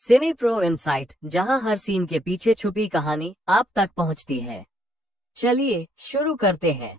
सिने pro insight, जहां हर scene के पीछे छुपी कहानी आप तक पहुंचती है। चलिए शुरू करते हैं।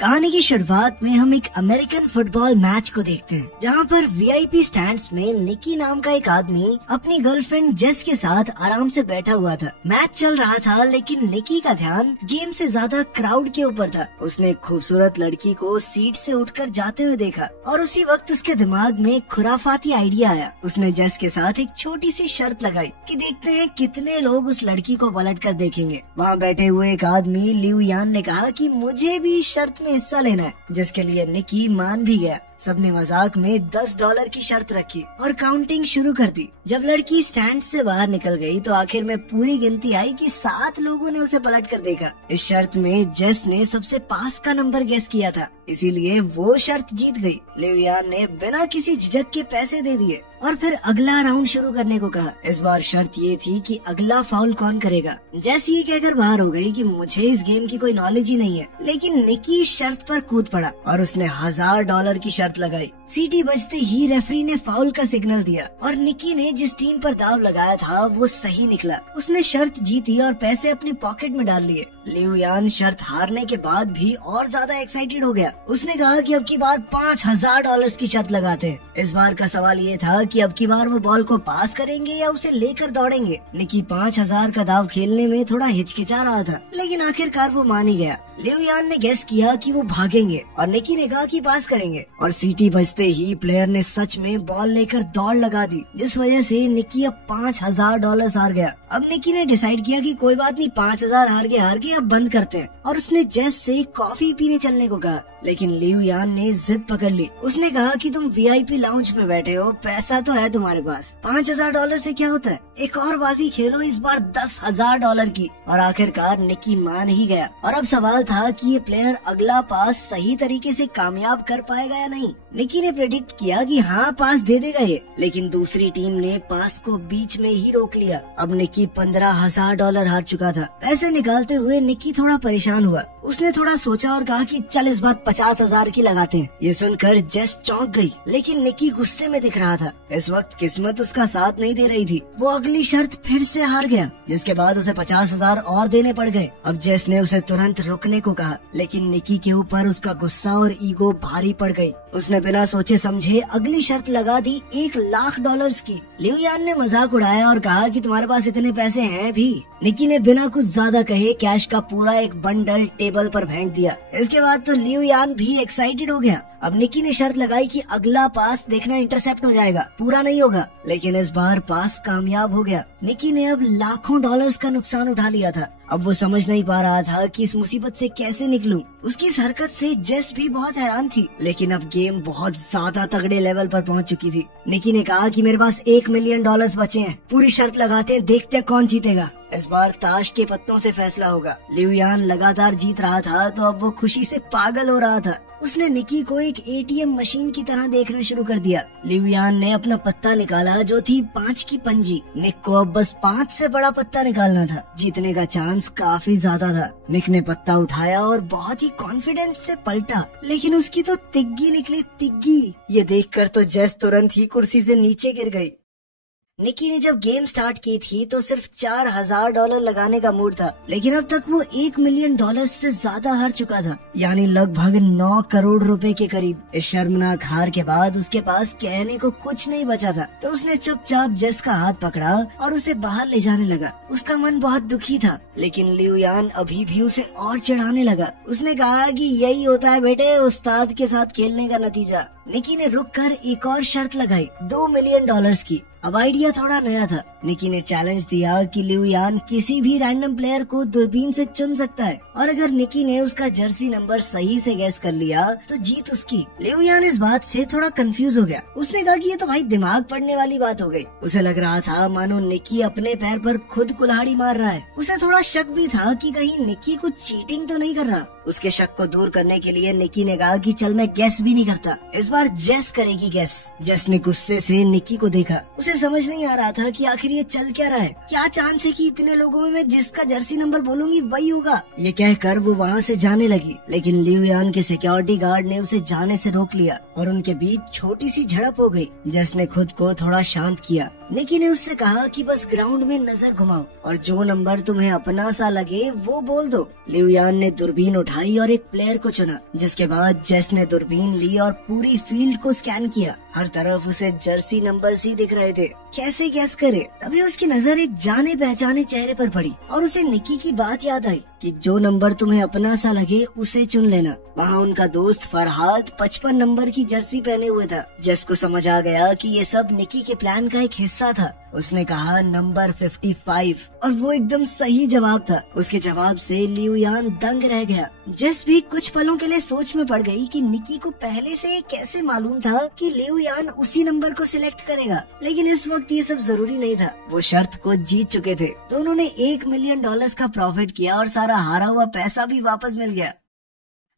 कहानी की शुरुआत में हम एक अमेरिकन फुटबॉल मैच को देखते हैं, जहां पर वीआईपी स्टैंड्स में निकी नाम का एक आदमी अपनी गर्लफ्रेंड जेस के साथ आराम से बैठा हुआ था। मैच चल रहा था, लेकिन निकी का ध्यान गेम से ज्यादा क्राउड के ऊपर था। उसने एक खूबसूरत लड़की को सीट से उठकर जाते हुए देखा और उसी वक्त उसके दिमाग में एक खुराफाती आइडिया आया। उसने जेस के साथ एक छोटी सी शर्त लगाई कि देखते हैं कितने लोग उस लड़की को पलट कर देखेंगे। वहाँ बैठे हुए एक आदमी लिऊ यान ने कहा कि मुझे भी इस शर्त में हिस्सा लेना है, जिसके लिए निकी मान भी गया। सबने मजाक में $10 की शर्त रखी और काउंटिंग शुरू कर दी। जब लड़की स्टैंड से बाहर निकल गई तो आखिर में पूरी गिनती आई कि 7 लोगों ने उसे पलट कर देखा। इस शर्त में जेस ने सबसे पास का नंबर गेस किया था, इसीलिए वो शर्त जीत गई। लिऊ यान ने बिना किसी झिझक के पैसे दे दिए और फिर अगला राउंड शुरू करने को कहा। इस बार शर्त ये थी कि अगला फाउल कौन करेगा। जेस ये कहकर बाहर हो गई कि मुझे इस गेम की कोई नॉलेज ही नहीं है, लेकिन निकी शर्त पर कूद पड़ा और उसने $1000 की शर्त लगाई। सीटी बजते ही रेफरी ने फाउल का सिग्नल दिया और निकी ने जिस टीम पर दाव लगाया था वो सही निकला। उसने शर्त जीती और पैसे अपने पॉकेट में डाल लिए। लिऊ यान शर्त हारने के बाद भी और ज्यादा एक्साइटेड हो गया। उसने कहा कि अब की बार $5000 की शर्त लगाते हैं। इस बार का सवाल ये था कि अब की बार वो बॉल को पास करेंगे या उसे लेकर दौड़ेंगे। निकी 5000 का दाव खेलने में थोड़ा हिचकिचा रहा था, लेकिन आखिरकार वो मान ही गया। लिऊ यान ने गेस किया कि वो भागेंगे और निकी ने कहा कि पास करेंगे, और सीटी बजते ही प्लेयर ने सच में बॉल लेकर दौड़ लगा दी, जिस वजह से निकी अब $5000 हार गया। अब निकी ने डिसाइड किया कि कोई बात नहीं, 5000 हार गए अब बंद करते हैं, और उसने जेस से कॉफी पीने चलने को कहा। लेकिन लिऊ यान ने जिद पकड़ ली। उसने कहा कि तुम वीआईपी लाउंज में बैठे हो, पैसा तो है तुम्हारे पास, $5000 से क्या होता है, एक और बाजी खेलो, इस बार $10,000 की। और आखिरकार निकी मान ही गया। और अब सवाल था कि ये प्लेयर अगला पास सही तरीके से कामयाब कर पाएगा या नहीं। निकी ने प्रेडिक्ट किया कि हाँ, पास दे देगा ये, लेकिन दूसरी टीम ने पास को बीच में ही रोक लिया। अब निकी $15,000 हार चुका था। पैसे निकालते हुए निकी थोड़ा परेशान हुआ। उसने थोड़ा सोचा और कहा कि चल इस बार 50,000 की लगाते हैं। ये सुनकर जेस चौंक गई, लेकिन निकी गुस्से में दिख रहा था। इस वक्त किस्मत उसका साथ नहीं दे रही थी। वो अगली शर्त फिर से हार गया, जिसके बाद उसे 50,000 और देने पड़ गए। अब जेस ने उसे तुरंत रुकने को कहा, लेकिन निकी के ऊपर उसका गुस्सा और ईगो भारी पड़ गई। उसने बिना सोचे समझे अगली शर्त लगा दी $1,00,000 की। लिऊ यान ने मजाक उड़ाया और कहा कि तुम्हारे पास इतने पैसे हैं भी। निकी ने बिना कुछ ज्यादा कहे कैश का पूरा एक बंडल टेबल पर फेंक दिया। इसके बाद तो लिऊ यान भी एक्साइटेड हो गया। अब निकी ने शर्त लगाई कि अगला पास देखना इंटरसेप्ट हो जाएगा, पूरा नहीं होगा, लेकिन इस बार पास कामयाब हो गया। निकी ने अब लाखों डॉलर्स का नुकसान उठा लिया था। अब वो समझ नहीं पा रहा था कि इस मुसीबत से कैसे निकलूं। उसकी इस हरकत से जेस भी बहुत हैरान थी, लेकिन अब गेम बहुत ज्यादा तगड़े लेवल पर पहुंच चुकी थी। निकी ने कहा कि मेरे पास $1 मिलियन बचे हैं, पूरी शर्त लगाते हैं, देखते हैं कौन जीतेगा। इस बार ताश के पत्तों से फैसला होगा। लिऊ यान लगातार जीत रहा था, तो अब वो खुशी से पागल हो रहा था। उसने निकी को एक एटीएम मशीन की तरह देखना शुरू कर दिया। लिऊ यान ने अपना पत्ता निकाला, जो थी 5 की पंजी। निक को अब बस 5 से बड़ा पत्ता निकालना था। जीतने का चांस काफी ज्यादा था। निक ने पत्ता उठाया और बहुत ही कॉन्फिडेंस से पलटा, लेकिन उसकी तो तिग्गी निकली, तिग्गी। ये देखकर तो जेस तुरंत ही कुर्सी से नीचे गिर गई। निकी ने जब गेम स्टार्ट की थी तो सिर्फ $4000 लगाने का मूड था, लेकिन अब तक वो $1 मिलियन से ज्यादा हार चुका था, यानी लगभग 9 करोड़ रुपए के करीब। इस शर्मनाक हार के बाद उसके पास कहने को कुछ नहीं बचा था, तो उसने चुपचाप जेस का हाथ पकड़ा और उसे बाहर ले जाने लगा। उसका मन बहुत दुखी था, लेकिन लिऊ यान अभी भी उसे और चिढ़ाने लगा। उसने कहा कि यही होता है बेटे उस्ताद के साथ खेलने का नतीजा। निकी ने रुककर एक और शर्त लगाई $2 मिलियन की। अब आइडिया थोड़ा नया था। निकी ने चैलेंज दिया कि लिऊ यान किसी भी रैंडम प्लेयर को दूरबीन से चुन सकता है, और अगर निकी ने उसका जर्सी नंबर सही से गैस कर लिया तो जीत उसकी। लिऊ यान इस बात से थोड़ा कंफ्यूज हो गया। उसने कहा कि ये तो भाई दिमाग पड़ने वाली बात हो गई। उसे लग रहा था मानो निकी अपने पैर पर खुद कुल्हाड़ी मार रहा है। उसे थोड़ा शक भी था कि कहीं निकी कुछ चीटिंग तो नहीं कर रहा। उसके शक को दूर करने के लिए निकी ने कहा कि चल मैं गैस भी नहीं करता, इस बार जेस करेगी गैस। जेस ने गुस्से से निकी को देखा। उसे समझ नहीं आ रहा था कि आखिर ये चल क्या रहा है। क्या चांस है कि इतने लोगों में मैं जिसका जर्सी नंबर बोलूंगी वही होगा। ये कहकर वो वहाँ से जाने लगी, लेकिन लिऊ यान के सिक्योरिटी गार्ड ने उसे जाने से रोक लिया। और उनके बीच छोटी सी झड़प हो गई। जेस ने खुद को थोड़ा शांत किया। निकी ने उससे कहा कि बस ग्राउंड में नजर घुमाओ और जो नंबर तुम्हें अपना सा लगे वो बोल दो। लिऊ यान ने दूरबीन उठाई और एक प्लेयर को चुना, जिसके बाद जेस ने दूरबीन ली और पूरी फील्ड को स्कैन किया। हर तरफ उसे जर्सी नंबर सी दिख रहे थे। कैसे गैस करे? तभी उसकी नजर एक जाने पहचाने चेहरे पर पड़ी और उसे निकी की बात याद आई कि जो नंबर तुम्हें अपना सा लगे उसे चुन लेना। वहाँ उनका दोस्त फरहाद 55 नंबर की जर्सी पहने हुए था। जेस को समझ आ गया कि ये सब निकी के प्लान का एक हिस्सा था। उसने कहा नंबर 55 और वो एकदम सही जवाब था। उसके जवाब से लिऊ यान दंग रह गया। जेस भी कुछ पलों के लिए सोच में पड़ गई कि निकी को पहले से कैसे मालूम था कि लिऊ यान उसी नंबर को सिलेक्ट करेगा, लेकिन इस वक्त ये सब जरूरी नहीं था। वो शर्त को जीत चुके थे। दोनों ने $1 मिलियन का प्रॉफिट किया और सारा हारा हुआ पैसा भी वापस मिल गया।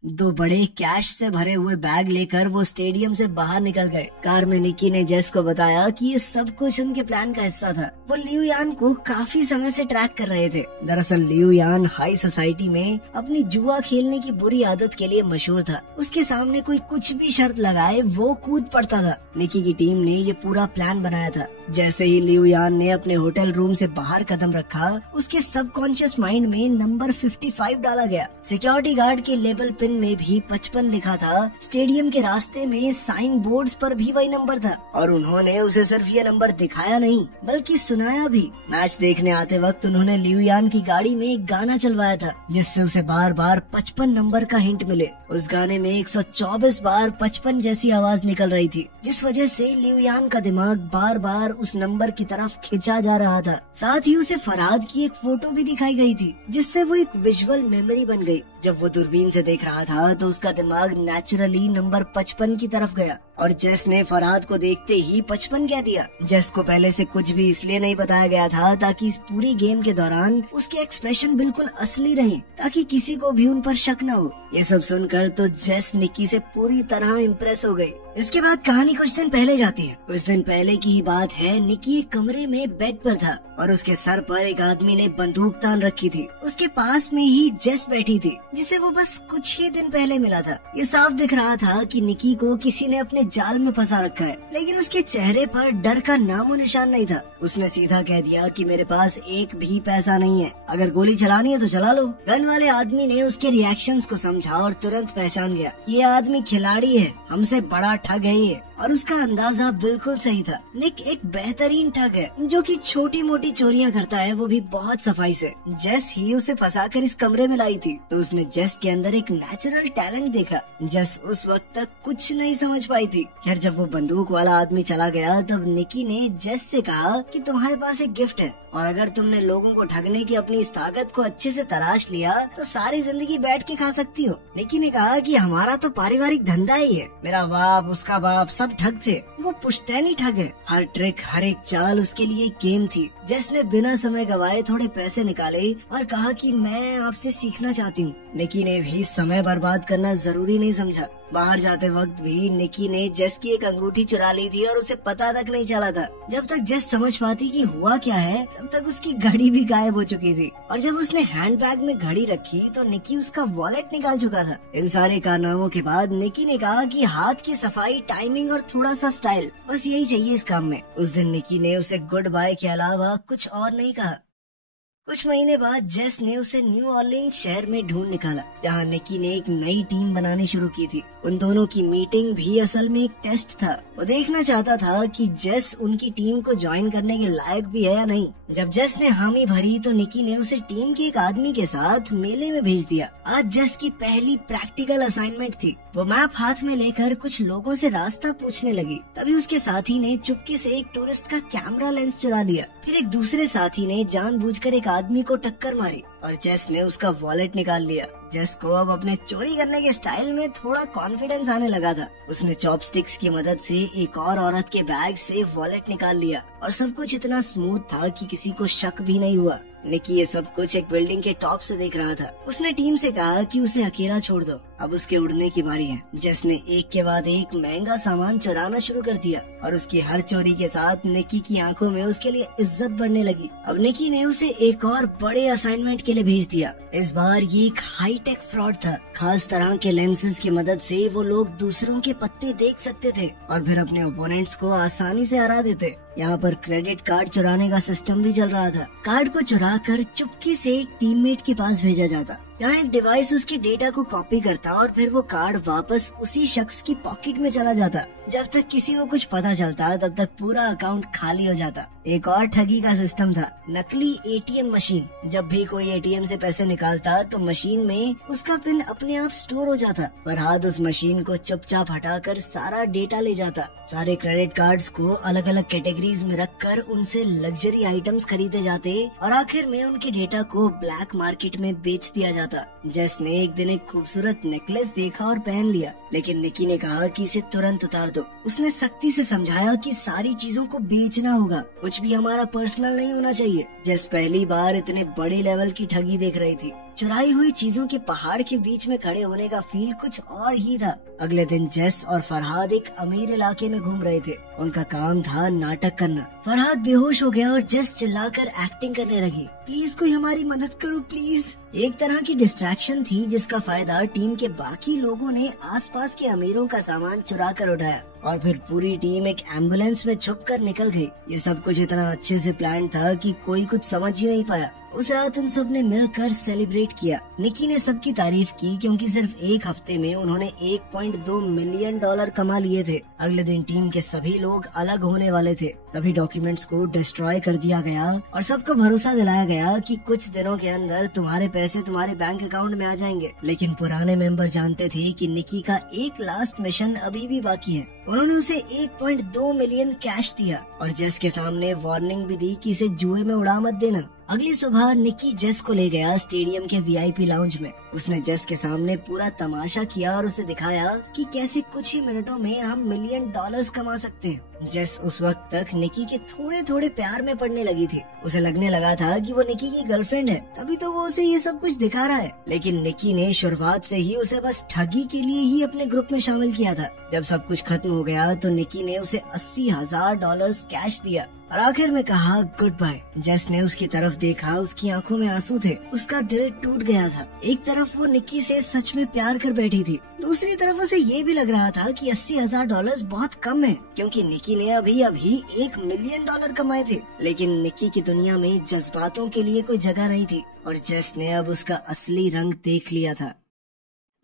2 बड़े कैश से भरे हुए बैग लेकर वो स्टेडियम से बाहर निकल गए। कार में निकी ने जेस को बताया कि ये सब कुछ उनके प्लान का हिस्सा था। वो लिऊ यान को काफी समय से ट्रैक कर रहे थे। दरअसल लिऊ यान हाई सोसाइटी में अपनी जुआ खेलने की बुरी आदत के लिए मशहूर था। उसके सामने कोई कुछ भी शर्त लगाए वो कूद पड़ता था। निकी की टीम ने ये पूरा प्लान बनाया था। जैसे ही लिऊ यान ने अपने होटल रूम से बाहर कदम रखा, उसके सबकॉन्शियस माइंड में नंबर 55 डाला गया। सिक्योरिटी गार्ड के लेबल पिन में भी 55 लिखा था। स्टेडियम के रास्ते में साइन बोर्ड्स पर भी वही नंबर था और उन्होंने उसे सिर्फ ये नंबर दिखाया नहीं बल्कि सुनाया भी। मैच देखने आते वक्त उन्होंने लिऊ यान की गाड़ी में एक गाना चलवाया था जिससे उसे बार बार 55 नंबर का हिंट मिले। उस गाने में 124 बार 55 जैसी आवाज निकल रही थी, जिस वजह से लिऊ यान का दिमाग बार बार उस नंबर की तरफ खिंचा जा रहा था। साथ ही उसे फरहाद की एक फोटो भी दिखाई गई थी, जिससे वो एक विजुअल मेमोरी बन गई। जब वो दूरबीन से देख रहा था तो उसका दिमाग नेचुरली नंबर 55 की तरफ गया और जेस ने फरहाद को देखते ही 55 कह दिया। जेस को पहले से कुछ भी इसलिए नहीं बताया गया था ताकि इस पूरी गेम के दौरान उसके एक्सप्रेशन बिल्कुल असली रहे, ताकि किसी को भी उन पर शक न हो। ये सब सुनकर तो जेस निकी से पूरी तरह इम्प्रेस हो गई। इसके बाद कहानी कुछ दिन पहले जाती है। कुछ दिन पहले की ही बात है। निकी एक कमरे में बेड पर था और उसके सर पर एक आदमी ने बंदूक तान रखी थी। उसके पास में ही जेस बैठी थी, जिसे वो बस कुछ ही दिन पहले मिला था। ये साफ दिख रहा था कि निकी को किसी ने अपने जाल में फंसा रखा है, लेकिन उसके चेहरे पर डर का नामो निशान नहीं था। उसने सीधा कह दिया कि मेरे पास एक भी पैसा नहीं है, अगर गोली चलानी है तो चला लो। गन वाले आदमी ने उसके रिएक्शंस को समझा और तुरंत पहचान गया ये आदमी खिलाड़ी है, हमसे बड़ा ठग है ये। और उसका अंदाजा बिल्कुल सही था। निक एक बेहतरीन ठग है जो कि छोटी मोटी चोरियां करता है, वो भी बहुत सफाई से। जेस ही उसे फंसाकर इस कमरे में लाई थी, तो उसने जेस के अंदर एक नेचुरल टैलेंट देखा। जेस उस वक्त तक कुछ नहीं समझ पाई थी। खैर जब वो बंदूक वाला आदमी चला गया तब निकी ने जेस से कहा कि तुम्हारे पास एक गिफ्ट है और अगर तुमने लोगों को ठगने की अपनी इस ताकत को अच्छे से तराश लिया तो सारी जिंदगी बैठ के खा सकती हो। निकी ने कहा कि हमारा तो पारिवारिक धंधा ही है, मेरा बाप उसका बाप सब ठग थे, वो पुश्तैनी ठग है। हर ट्रिक हर एक चाल उसके लिए एक गेम थी। जेस ने बिना समय गवाए थोड़े पैसे निकाले और कहा कि मैं आपसे सीखना चाहती हूँ। निकी ने भी समय बर्बाद करना जरूरी नहीं समझा। बाहर जाते वक्त भी निकी ने जेस की एक अंगूठी चुरा ली थी और उसे पता तक नहीं चला था। जब तक जेस समझ पाती कि हुआ क्या है तब तक उसकी घड़ी भी गायब हो चुकी थी और जब उसने हैंडबैग में घड़ी रखी तो निकी उसका वॉलेट निकाल चुका था। इन सारे कारनामों के बाद निकी ने कहा कि हाथ की सफाई, टाइमिंग और थोड़ा सा स्टाइल, बस यही चाहिए इस काम में। उस दिन निकी ने उसे गुड बाय के अलावा कुछ और नहीं कहा। कुछ महीने बाद जेस ने उसे न्यू ऑरलिंस शहर में ढूंढ निकाला, जहाँ निकी ने एक नई टीम बनानी शुरू की थी। उन दोनों की मीटिंग भी असल में एक टेस्ट था। वो देखना चाहता था कि जेस उनकी टीम को ज्वाइन करने के लायक भी है या नहीं। जब जेस ने हामी भरी तो निकी ने उसे टीम के एक आदमी के साथ मेले में भेज दिया। आज जेस की पहली प्रैक्टिकल असाइनमेंट थी। वो मैप हाथ में लेकर कुछ लोगों से रास्ता पूछने लगी। तभी उसके साथी ने चुपके से एक टूरिस्ट का कैमरा लेंस चुरा लिया। फिर एक दूसरे साथी ने जानबूझकर एक आदमी को टक्कर मारी और जेस ने उसका वॉलेट निकाल लिया। जेस को अब अपने चोरी करने के स्टाइल में थोड़ा कॉन्फिडेंस आने लगा था। उसने चॉपस्टिक्स की मदद से एक और औरत के बैग से वॉलेट निकाल लिया और सब कुछ इतना स्मूथ था कि किसी को शक भी नहीं हुआ। निकी ये सब कुछ एक बिल्डिंग के टॉप से देख रहा था। उसने टीम से कहा कि उसे अकेला छोड़ दो, अब उसके उड़ने की बारी है। जेस ने एक के बाद एक महंगा सामान चुराना शुरू कर दिया और उसकी हर चोरी के साथ निकी की आंखों में उसके लिए इज्जत बढ़ने लगी। अब निकी ने उसे एक और बड़े असाइनमेंट के लिए भेज दिया। इस बार ये एक हाईटेक फ्रॉड था। खास तरह के लेंसेज की मदद से वो लोग दूसरों के पत्ते देख सकते थे और फिर अपने ओपोनेंट्स को आसानी से हरा देते। यहाँ पर क्रेडिट कार्ड चुराने का सिस्टम भी चल रहा था। कार्ड को चुरा कर चुपके से एक टीममेट के पास भेजा जाता। यहाँ एक डिवाइस उसके डेटा को कॉपी करता और फिर वो कार्ड वापस उसी शख्स की पॉकेट में चला जाता। जब तक किसी को कुछ पता चलता तब तक पूरा अकाउंट खाली हो जाता। एक और ठगी का सिस्टम था, नकली एटीएम मशीन। जब भी कोई एटीएम से पैसे निकालता तो मशीन में उसका पिन अपने आप स्टोर हो जाता। फरहाद उस मशीन को चुपचाप हटाकर सारा डेटा ले जाता। सारे क्रेडिट कार्ड्स को अलग अलग कैटेगरीज में रखकर उनसे लग्जरी आइटम्स खरीदे जाते और आखिर में उनके डेटा को ब्लैक मार्केट में बेच दिया जाता। जेस ने एक दिन एक खूबसूरत नेकलेस देखा और पहन लिया, लेकिन निकी ने कहा कि इसे तुरंत उतार दो। उसने सख्ती से समझाया कि सारी चीजों को बेचना होगा, कुछ भी हमारा पर्सनल नहीं होना चाहिए। जेस पहली बार इतने बड़े लेवल की ठगी देख रही थी। चुराई हुई चीजों के पहाड़ के बीच में खड़े होने का फील कुछ और ही था। अगले दिन जेस और फरहाद एक अमीर इलाके में घूम रहे थे। उनका काम था नाटक करना। फरहाद बेहोश हो गया और जेस चिल्लाकर एक्टिंग करने लगी। प्लीज कोई हमारी मदद करो प्लीज। एक तरह की डिस्ट्रैक्शन थी जिसका फायदा टीम के बाकी लोगों ने आसपास के अमीरों का सामान चुरा कर उठाया और फिर पूरी टीम एक एम्बुलेंस में छुपकर निकल गई। ये सब कुछ इतना अच्छे से प्लान था कि कोई कुछ समझ ही नहीं पाया। उस रात उन सब ने मिलकर सेलिब्रेट किया। निकी ने सबकी तारीफ की क्योंकि सिर्फ एक हफ्ते में उन्होंने 1.2 मिलियन डॉलर कमा लिए थे। अगले दिन टीम के सभी लोग अलग होने वाले थे। सभी डॉक्यूमेंट्स को डिस्ट्रॉय कर दिया गया और सबको भरोसा दिलाया गया कि कुछ दिनों के अंदर तुम्हारे पैसे तुम्हारे बैंक अकाउंट में आ जाएंगे। लेकिन पुराने मेंबर जानते थे कि निकी का एक लास्ट मिशन अभी भी बाकी है। उन्होंने उसे 1.2 मिलियन कैश दिया और जेस के सामने वार्निंग भी दी कि इसे जुए में उड़ा मत देना। अगली सुबह निकी जेस को ले गया स्टेडियम के वीआईपी लाउंज में। उसने जेस के सामने पूरा तमाशा किया और उसे दिखाया कि कैसे कुछ ही मिनटों में हम $1 मिलियन कमा सकते हैं। जेस उस वक्त तक निकी के थोड़े थोड़े प्यार में पड़ने लगी थी। उसे लगने लगा था कि वो निकी की गर्लफ्रेंड है, तभी तो वो उसे ये सब कुछ दिखा रहा है। लेकिन निकी ने शुरुआत से ही उसे बस ठगी के लिए ही अपने ग्रुप में शामिल किया था। जब सब कुछ खत्म हो गया तो निकी ने उसे $80,000 कैश दिया और आखिर में कहा गुड बाय। जेस ने उसकी तरफ देखा, उसकी आंखों में आंसू थे। उसका दिल टूट गया था। एक तरफ वो निकी से सच में प्यार कर बैठी थी, दूसरी तरफ उसे ये भी लग रहा था कि $80,000 बहुत कम है, क्योंकि निकी ने अभी $1 मिलियन कमाए थे। लेकिन निकी की दुनिया में जज्बातों के लिए कोई जगह नहीं थी और जेस ने अब उसका असली रंग देख लिया था।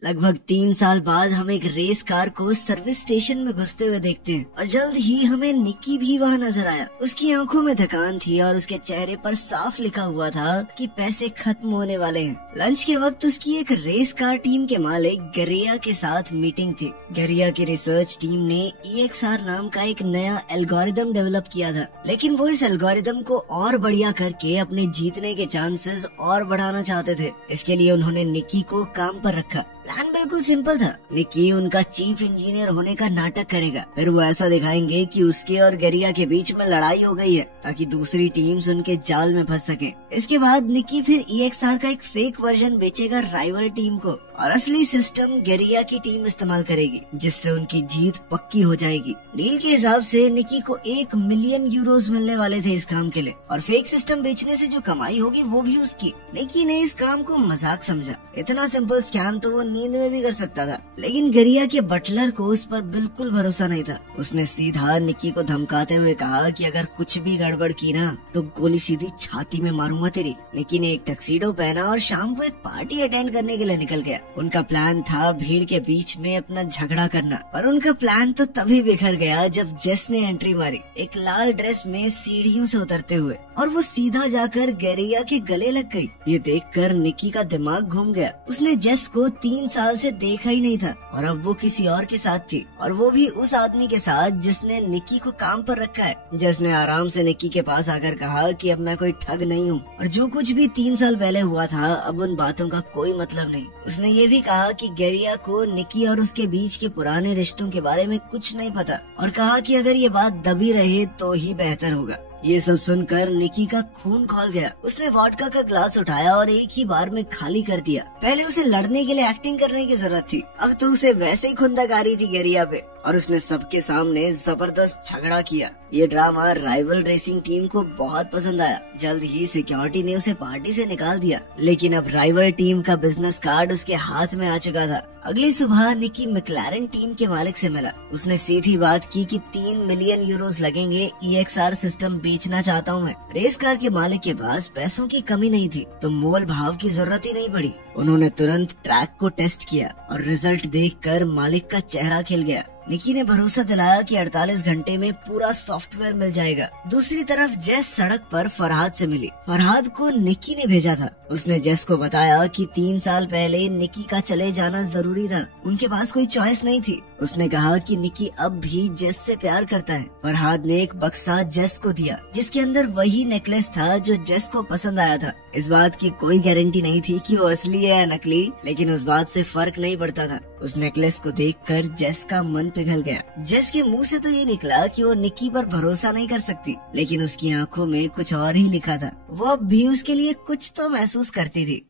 लगभग 3 साल बाद हम एक रेस कार को सर्विस स्टेशन में घुसते हुए देखते हैं और जल्द ही हमें निकी भी वहाँ नजर आया। उसकी आंखों में थकान थी और उसके चेहरे पर साफ लिखा हुआ था कि पैसे खत्म होने वाले हैं। लंच के वक्त उसकी एक रेस कार टीम के मालिक गरिया के साथ मीटिंग थी। गरिया की रिसर्च टीम ने EXR नाम का एक नया एल्गोरिदम डेवलप किया था, लेकिन वो इस एल्गोरिदम को और बढ़िया करके अपने जीतने के चांसेस और बढ़ाना चाहते थे। इसके लिए उन्होंने निकी को काम पर रखा। प्लान बिल्कुल सिंपल था। निकी उनका चीफ इंजीनियर होने का नाटक करेगा, फिर वो ऐसा दिखाएंगे कि उसके और गरिया के बीच में लड़ाई हो गई है ताकि दूसरी टीम्स उनके जाल में फंस सके। इसके बाद निकी फिर EXR का एक फेक वर्जन बेचेगा राइवल टीम को और असली सिस्टम गरिया की टीम इस्तेमाल करेगी, जिससे उनकी जीत पक्की हो जाएगी। डील के हिसाब से निकी को €1 मिलियन मिलने वाले थे इस काम के लिए और फेक सिस्टम बेचने से जो कमाई होगी वो भी उसकी। निकी ने इस काम को मजाक समझा। इतना सिंपल स्कैम तो वो नींद में भी कर सकता था, लेकिन गरिया के बटलर को उस पर बिल्कुल भरोसा नहीं था। उसने सीधा निकी को धमकाते हुए कहा कि अगर कुछ भी गड़बड़ की ना तो गोली सीधी छाती में मारूंगा तेरी। निकी ने एक टक्सीडो पहना और शाम को एक पार्टी अटेंड करने के लिए निकल गया। उनका प्लान था भीड़ के बीच में अपना झगड़ा करना, पर उनका प्लान तो तभी बिखर गया जब जेस ने एंट्री मारी, एक लाल ड्रेस में सीढ़ियों से उतरते हुए, और वो सीधा जाकर गरिया के गले लग गई। ये देखकर निकी का दिमाग घूम गया। उसने जेस को 3 साल से देखा ही नहीं था और अब वो किसी और के साथ थी, और वो भी उस आदमी के साथ जिसने निकी को काम पर रखा है। जेस ने आराम से निकी के पास आकर कहा कि अब मैं कोई ठग नहीं हूँ और जो कुछ भी 3 साल पहले हुआ था अब उन बातों का कोई मतलब नहीं। उसने ये भी कहा कि गरिया को निकी और उसके बीच के पुराने रिश्तों के बारे में कुछ नहीं पता और कहा कि अगर ये बात दबी रहे तो ही बेहतर होगा। ये सब सुनकर निकी का खून खौल गया। उसने वोडका का ग्लास उठाया और एक ही बार में खाली कर दिया। पहले उसे लड़ने के लिए एक्टिंग करने की जरूरत थी, अब तो उसे वैसे ही खुंदक आ रही थी गेरिया पे, और उसने सबके सामने जबरदस्त झगड़ा किया। ये ड्रामा राइवल रेसिंग टीम को बहुत पसंद आया। जल्द ही सिक्योरिटी ने उसे पार्टी से निकाल दिया, लेकिन अब राइवल टीम का बिजनेस कार्ड उसके हाथ में आ चुका था। अगली सुबह निकी मैक्लारेन टीम के मालिक से मिला। उसने सीधी बात की कि 3 मिलियन यूरोस लगेंगे, EXR सिस्टम बेचना चाहता हूँ मैं। रेस कार के मालिक के पास पैसों की कमी नहीं थी, तो मोल भाव की जरूरत ही नहीं पड़ी। उन्होंने तुरंत ट्रैक को टेस्ट किया और रिजल्ट देखकर मालिक का चेहरा खिल गया। निकी ने भरोसा दिलाया कि 48 घंटे में पूरा सॉफ्टवेयर मिल जाएगा। दूसरी तरफ जेस सड़क पर फरहाद से मिली। फरहाद को निकी ने भेजा था। उसने जेस को बताया कि 3 साल पहले निकी का चले जाना जरूरी था, उनके पास कोई चॉइस नहीं थी। उसने कहा कि निकी अब भी जेस से प्यार करता है। फरहाद ने एक बक्सा जेस को दिया, जिसके अंदर वही नेकलेस था जो जेस को पसंद आया था। इस बात की कोई गारंटी नहीं थी कि वो असली है या नकली, लेकिन उस बात से फर्क नहीं पड़ता था। उस नेकलेस को देखकर जेस का मन पिघल गया। जेस के मुंह से तो ये निकला कि वो निकी पर भरोसा नहीं कर सकती, लेकिन उसकी आंखों में कुछ और ही लिखा था। वो अब भी उसके लिए कुछ तो महसूस करती थी।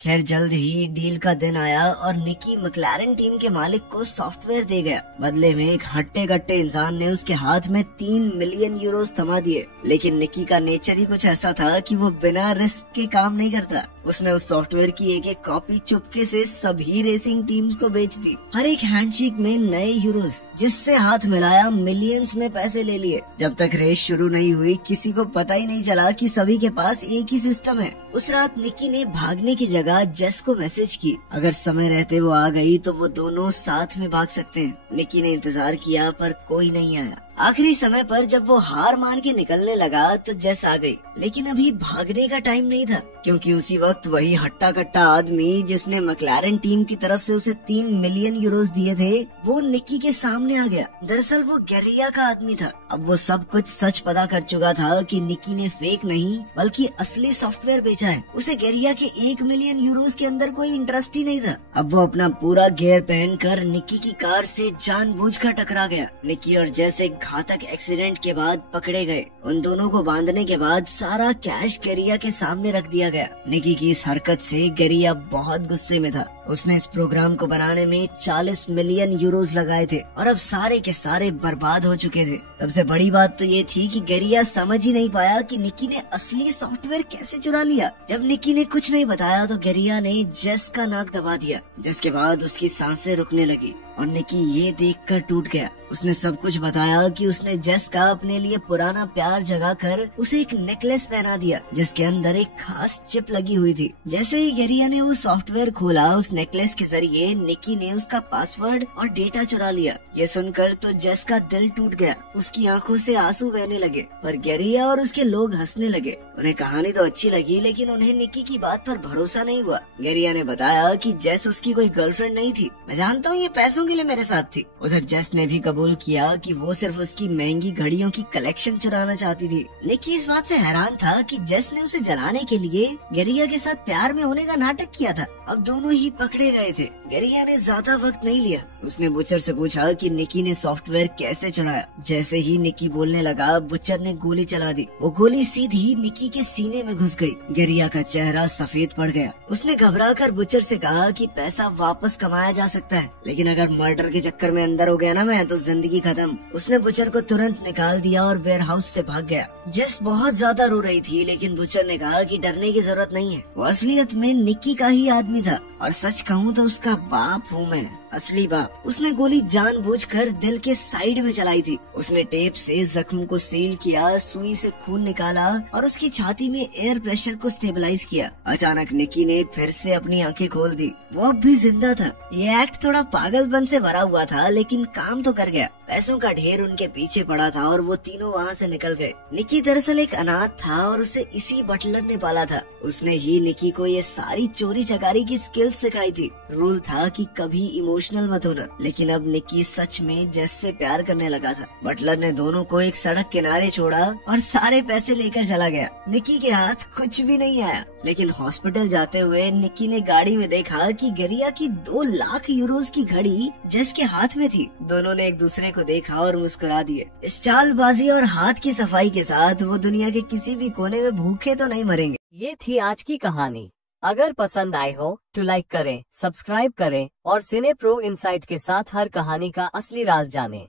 खैर जल्द ही डील का दिन आया और निकी मैक्लारेन टीम के मालिक को सॉफ्टवेयर दे गया। बदले में एक हट्टे कट्टे इंसान ने उसके हाथ में 3 मिलियन यूरोस थमा दिए। लेकिन निकी का नेचर ही कुछ ऐसा था कि वो बिना रिस्क के काम नहीं करता। उसने उस सॉफ्टवेयर की एक कॉपी चुपके से सभी रेसिंग टीम्स को बेच दी। हर एक हैंडशेक में नए यूरोस, जिससे हाथ मिलाया मिलियंस में पैसे ले लिए। जब तक रेस शुरू नहीं हुई, किसी को पता ही नहीं चला कि सभी के पास एक ही सिस्टम है। उस रात निकी ने भागने की जगह जेस को मैसेज की, अगर समय रहते वो आ गई तो वो दोनों साथ में भाग सकते हैं। निकी ने इंतजार किया पर कोई नहीं आया। आखिरी समय पर जब वो हार मान के निकलने लगा तो जेस आ गई, लेकिन अभी भागने का टाइम नहीं था, क्योंकि उसी वक्त वही हट्टा कट्टा आदमी जिसने मैक्लारेन टीम की तरफ से उसे 3 मिलियन यूरोस दिए थे, वो निकी के सामने आ गया। दरअसल वो गेरिया का आदमी था। अब वो सब कुछ सच पता कर चुका था कि निकी ने फेक नहीं बल्कि असली सॉफ्टवेयर बेचा है। उसे गेरिया के 1 मिलियन यूरोस के अंदर कोई इंटरेस्ट ही नहीं था। अब वो अपना पूरा गियर पहनकर निकी की कार से जानबूझकर टकरा गया। निकी और जेस एक घातक एक्सीडेंट के बाद पकड़े गए। उन दोनों को बांधने के बाद सारा कैश गेरिया के सामने रख दिया गया। निकी की इस हरकत से गेरिया बहुत गुस्से में था। उसने इस प्रोग्राम को बनाने में 40 मिलियन यूरोस लगाए थे और अब सारे के सारे बर्बाद हो चुके थे। सबसे बड़ी बात तो ये थी कि गेरिया समझ ही नहीं पाया कि निकी ने असली सॉफ्टवेयर कैसे चुरा लिया। जब निकी ने कुछ नहीं बताया तो गेरिया ने जेस का नाक दबा दिया, जिसके बाद उसकी सांसें रुकने लगी और निकी ये देखकर टूट गया। उसने सब कुछ बताया कि उसने जेस का अपने लिए पुराना प्यार जगाकर उसे एक नेकलेस पहना दिया, जिसके अंदर एक खास चिप लगी हुई थी। जैसे ही गेरिया ने वो सॉफ्टवेयर खोला, उस नेकलेस के जरिए निकी ने उसका पासवर्ड और डेटा चुरा लिया। ये सुनकर तो जेस का दिल टूट गया। उसकी आंखों से आंसू बहने लगे, पर गेरिया और उसके लोग हंसने लगे। उन्हें कहानी तो अच्छी लगी, लेकिन उन्हें निकी की बात पर भरोसा नहीं हुआ। गेरिया ने बताया कि जेस उसकी कोई गर्लफ्रेंड नहीं थी। मैं जानता हूँ ये पैसों के लिए मेरे साथ थी। उधर जेस ने भी कबूल किया कि वो सिर्फ उसकी महंगी घड़ियों की कलेक्शन चुराना चाहती थी। निकी इस बात से हैरान था कि जेस ने उसे जलाने के लिए गेरिया के साथ प्यार में होने का नाटक किया था। अब दोनों ही पकड़े गए थे। गेरिया ने ज्यादा वक्त नहीं लिया। उसने बुचर से पूछा कि निकी ने सॉफ्टवेयर कैसे चुराया। जैसे ही निकी बोलने लगा, बुचर ने गोली चला दी। वो गोली सीधी निकी के सीने में घुस गई। गेरिया का चेहरा सफेद पड़ गया। उसने घबराकर बुचर से कहा कि पैसा वापस कमाया जा सकता है, लेकिन अगर मर्डर के चक्कर में अंदर हो गया ना मैं, तो जिंदगी खत्म। उसने बुचर को तुरंत निकाल दिया और वेयरहाउस से भाग गया। जेस बहुत ज्यादा रो रही थी, लेकिन बुचर ने कहा कि डरने की जरूरत नहीं है। वो असलियत में निकी का ही आदमी था, और सच कहूँ तो उसका बाप हूँ मैं, असली बाप। उसने गोली जानबूझकर दिल के साइड में चलाई थी। उसने टेप से जख्म को सील किया, सुई से खून निकाला और उसकी छाती में एयर प्रेशर को स्टेबलाइज किया। अचानक निकी ने फिर से अपनी आंखें खोल दी। वो अब भी जिंदा था। ये एक्ट थोड़ा पागलपन से भरा हुआ था, लेकिन काम तो कर गया। पैसों का ढेर उनके पीछे पड़ा था और वो तीनों वहाँ से निकल गए। निकी दरअसल एक अनाथ था और उसे इसी बटलर ने पाला था। उसने ही निकी को ये सारी चोरी चकारी की स्किल्स सिखाई थी। रूल था कि कभी इमोशनल मत होना, लेकिन अब निकी सच में जेस से प्यार करने लगा था। बटलर ने दोनों को एक सड़क किनारे छोड़ा और सारे पैसे लेकर चला गया। निकी के हाथ कुछ भी नहीं आया। लेकिन हॉस्पिटल जाते हुए निक्की ने गाड़ी में देखा कि गरिया की 2 लाख यूरोज की घड़ी जेस के हाथ में थी। दोनों ने एक दूसरे को देखा और मुस्कुरा दिए। इस चालबाजी और हाथ की सफाई के साथ वो दुनिया के किसी भी कोने में भूखे तो नहीं मरेंगे। ये थी आज की कहानी। अगर पसंद आए हो तो लाइक करें, सब्सक्राइब करें और सिने प्रो इनसाइट के साथ हर कहानी का असली राज जानें।